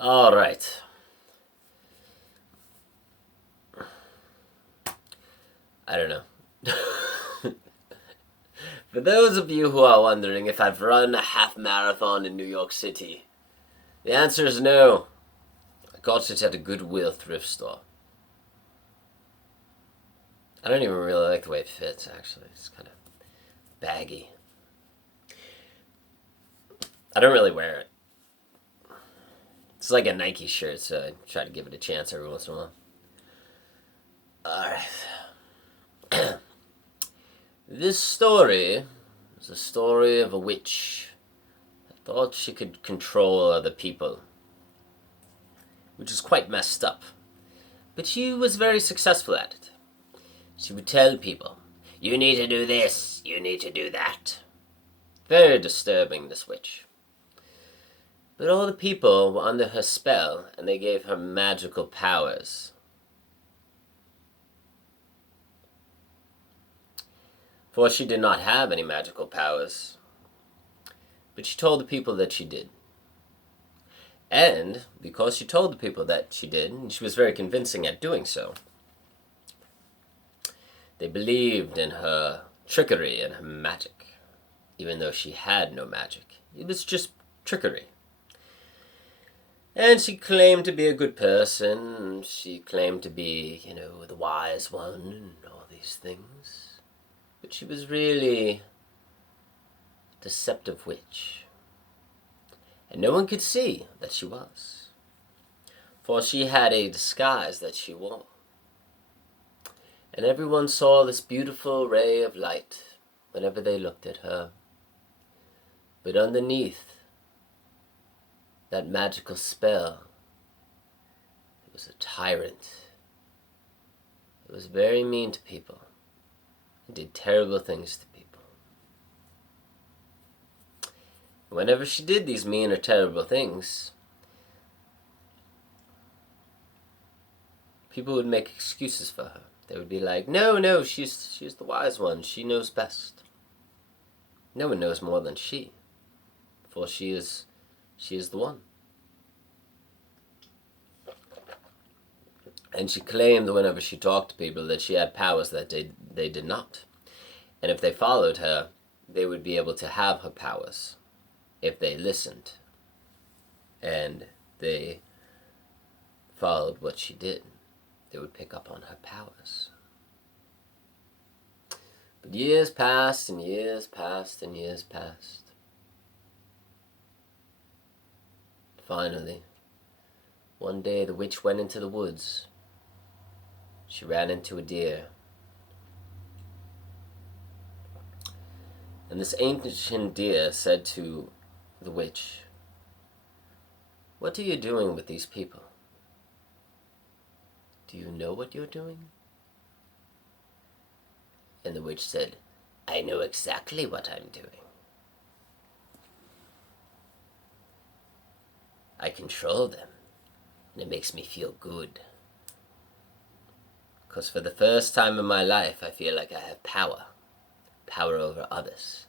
All right. I don't know. For those of you who are wondering if I've run a half marathon in New York City, the answer is no. I got it at a Goodwill thrift store. I don't even really like the way it fits, actually. It's kind of baggy. I don't really wear it. It's like a Nike shirt, so I try to give it a chance every once in a while. Alright. This story is a story of a witch that thought she could control other people, which is quite messed up. But she was very successful at it. She would tell people, you need to do this, you need to do that. Very disturbing, this witch. But all the people were under her spell, and they gave her magical powers. For she did not have any magical powers, but she told the people that she did. And because she told the people that she did, and she was very convincing at doing so, they believed in her trickery and her magic, even though she had no magic. It was just trickery. And she claimed to be a good person. She claimed to be, the wise one and all these things. But she was really a deceptive witch. And no one could see that she was. For she had a disguise that she wore. And everyone saw this beautiful ray of light whenever they looked at her. But underneath that magical spell, it was a tyrant. It was very mean to people. It did terrible things to people. Whenever she did these mean or terrible things, people would make excuses for her. They would be like, no, she's the wise one. She knows best. No one knows more than she, for she is the one. And she claimed whenever she talked to people that she had powers that they did not. And if they followed her, they would be able to have her powers if they listened and they followed what she did. They would pick up on her powers. But years passed and years passed and years passed. Finally, one day the witch went into the woods. She ran into a deer. And this ancient deer said to the witch, "What are you doing with these people? Do you know what you're doing?" And the witch said, "I know exactly what I'm doing. I control them, and it makes me feel good. Because for the first time in my life, I feel like I have power over others.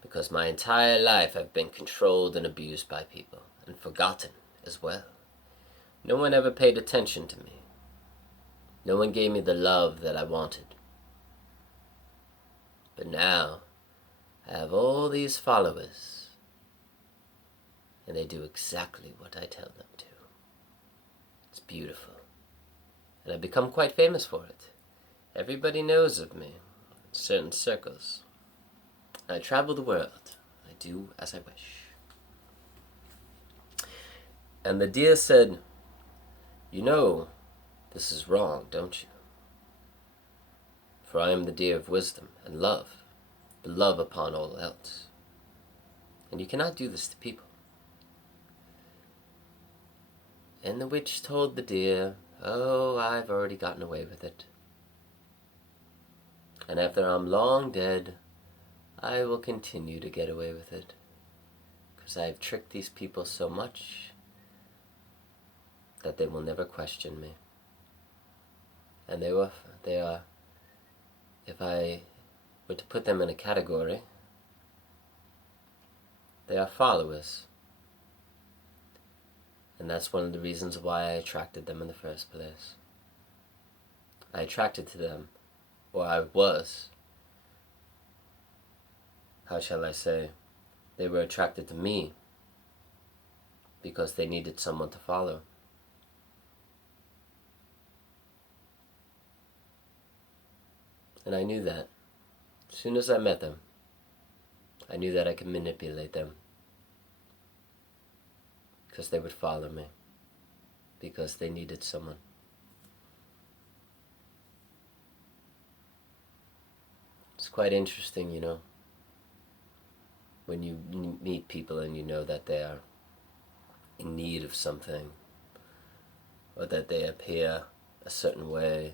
Because my entire life I've been controlled and abused by people, and forgotten as well. No one ever paid attention to me. No one gave me the love that I wanted. But now, I have all these followers, and they do exactly what I tell them to. It's beautiful. And I've become quite famous for it. Everybody knows of me in certain circles. I travel the world. I do as I wish." And the deer said, "You know, this is wrong, don't you? For I am the deer of wisdom and love, the love upon all else. And you cannot do this to people." And the witch told the deer, "Oh, I've already gotten away with it. And after I'm long dead, I will continue to get away with it. Because I've tricked these people so much that they will never question me. And they are, if I were to put them in a category, they are followers. And that's one of the reasons why I attracted them in the first place. I attracted to them, or I was, how shall I say, they were attracted to me because they needed someone to follow. And I knew that. As soon as I met them, I knew that I could manipulate them because they would follow me, because they needed someone. It's quite interesting, you know, when you meet people and you know that they are in need of something, or that they appear a certain way,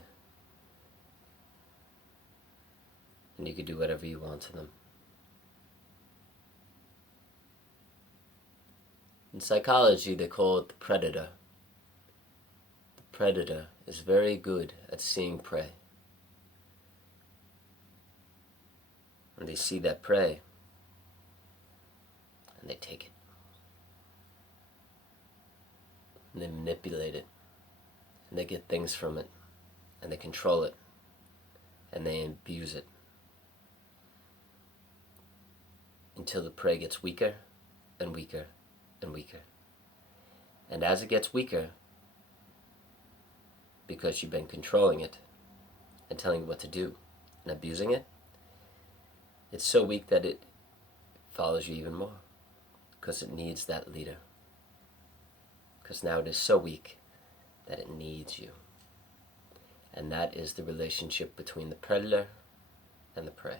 and you can do whatever you want to them. In psychology, they call it the predator. The predator is very good at seeing prey. And they see that prey, and they take it. And they manipulate it. And they get things from it. And they control it. And they abuse it. Until the prey gets weaker and weaker and weaker. And as it gets weaker, because you've been controlling it and telling it what to do and abusing it, it's so weak that it follows you even more, because it needs that leader. Because now it is so weak that it needs you. And that is the relationship between the predator and the prey.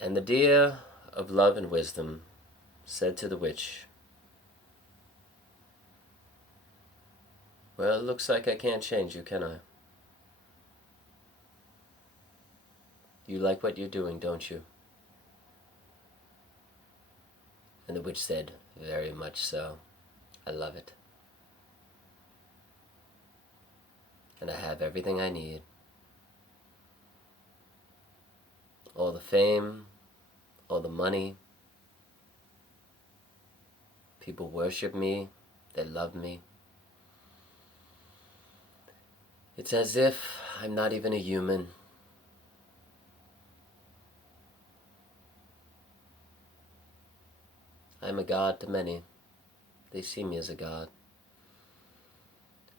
And the deer of love and wisdom said to the witch, "Well, it looks like I can't change you, can I? You like what you're doing, don't you?" And the witch said, "Very much so. I love it. And I have everything I need. All the fame, all the money. People worship me. They love me. It's as if I'm not even a human. I'm a god to many. They see me as a god.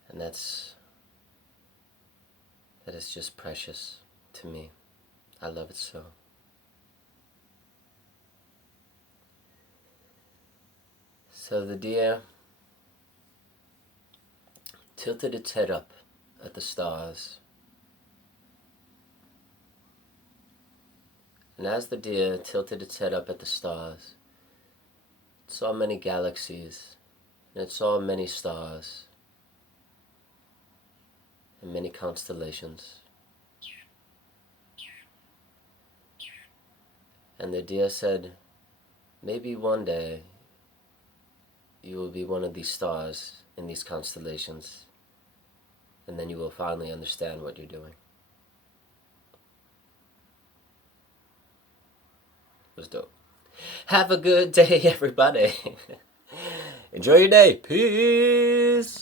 And that is just precious to me. I love it so." So the deer tilted its head up at the stars. And as the deer tilted its head up at the stars, it saw many galaxies, and it saw many stars, and many constellations. And the deer said, "Maybe one day you will be one of these stars in these constellations, and then you will finally understand what you're doing." It was dope. Have a good day, everybody. Enjoy your day. Peace.